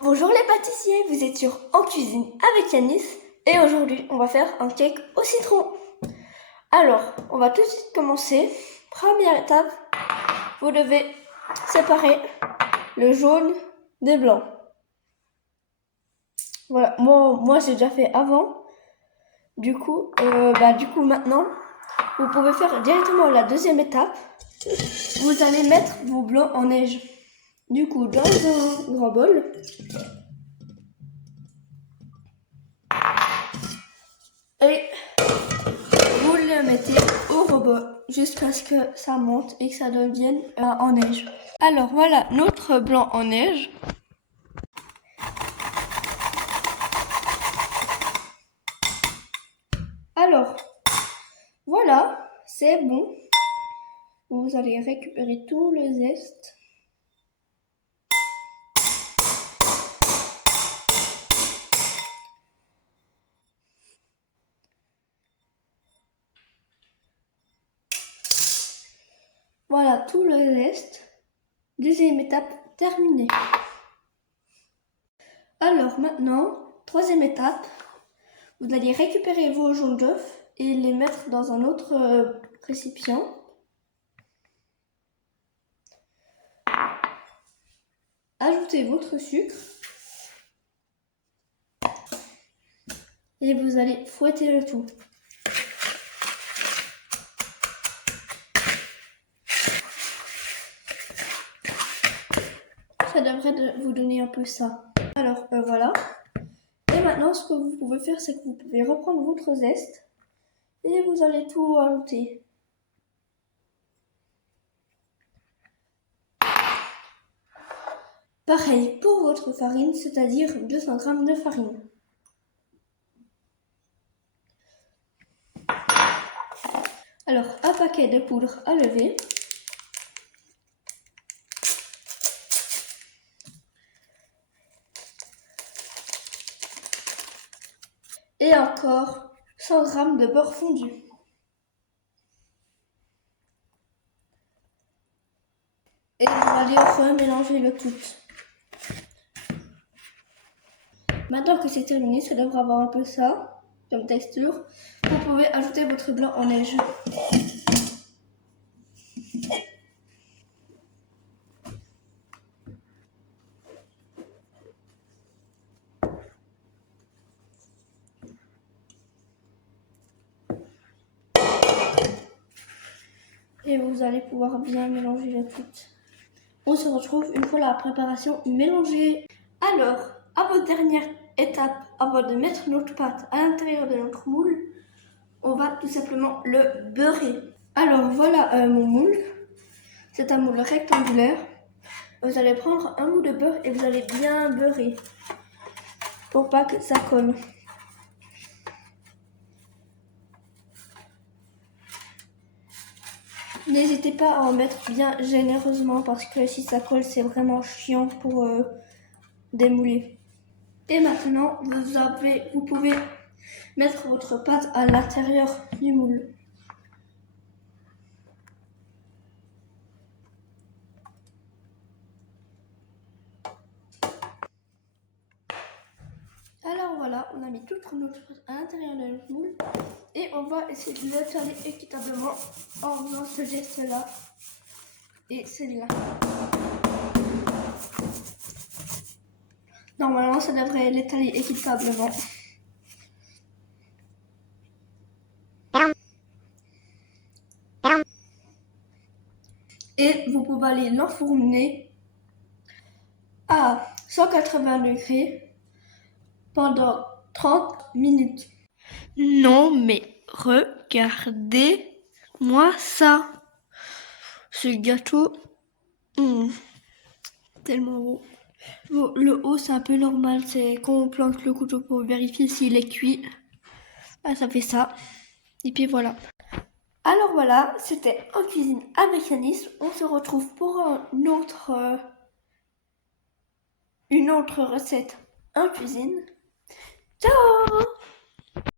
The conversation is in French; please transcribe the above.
Bonjour les pâtissiers, vous êtes sur En Cuisine avec Yanis et aujourd'hui on va faire un cake au citron. Alors, on va tout de suite commencer. Première étape, vous devez séparer le jaune des blancs. Voilà, moi j'ai déjà fait avant. Du coup maintenant, vous pouvez faire directement la deuxième étape. Vous allez mettre vos blancs en neige. Du coup, dans un grand bol, et vous le mettez au robot jusqu'à ce que ça monte et que ça devienne en neige. Alors voilà notre blanc en neige. Alors voilà, c'est bon. Vous allez récupérer tout le zeste. Voilà tout le zeste. Deuxième étape terminée. Alors maintenant, troisième étape, vous allez récupérer vos jaunes d'œufs et les mettre dans un autre récipient. Ajoutez votre sucre et vous allez fouetter le tout. Ça devrait vous donner un peu ça. Alors voilà. Et maintenant, ce que vous pouvez faire, c'est que vous pouvez reprendre votre zeste et vous allez tout ajouter. Pareil pour votre farine, c'est-à-dire 200 g de farine. Alors, un paquet de poudre à lever. Et encore 100 g de beurre fondu. Et vous allez remélanger le tout. Maintenant que c'est terminé, ça devrait avoir un peu ça comme texture. Vous pouvez ajouter votre blanc en neige. Et vous allez pouvoir bien mélanger le tout. On se retrouve une fois la préparation mélangée. Alors, à votre dernière étape, avant de mettre notre pâte à l'intérieur de notre moule, on va tout simplement le beurrer. Alors voilà mon moule. C'est un moule rectangulaire. Vous allez prendre un moule de beurre et vous allez bien beurrer pour pas que ça colle. N'hésitez pas à en mettre bien généreusement parce que si ça colle, c'est vraiment chiant pour démouler. Et maintenant, vous pouvez mettre votre pâte à l'intérieur du moule. Alors voilà, on a mis toute notre pâte à l'intérieur de notre moule et on va essayer de l'étaler équitablement en faisant ce geste-là et celui-là. Normalement, ça devrait l'étaler équitablement. Et vous pouvez aller l'enfourner à 180 degrés pendant 30 minutes. Non, mais regardez-moi ça. Ce gâteau, tellement beau. Bon, le haut, c'est un peu normal. C'est quand on plante le couteau pour vérifier s'il est cuit. Ah, ça fait ça. Et puis voilà. Alors voilà, c'était En Cuisine avec Yanis. On se retrouve pour une autre recette en cuisine. Ciao!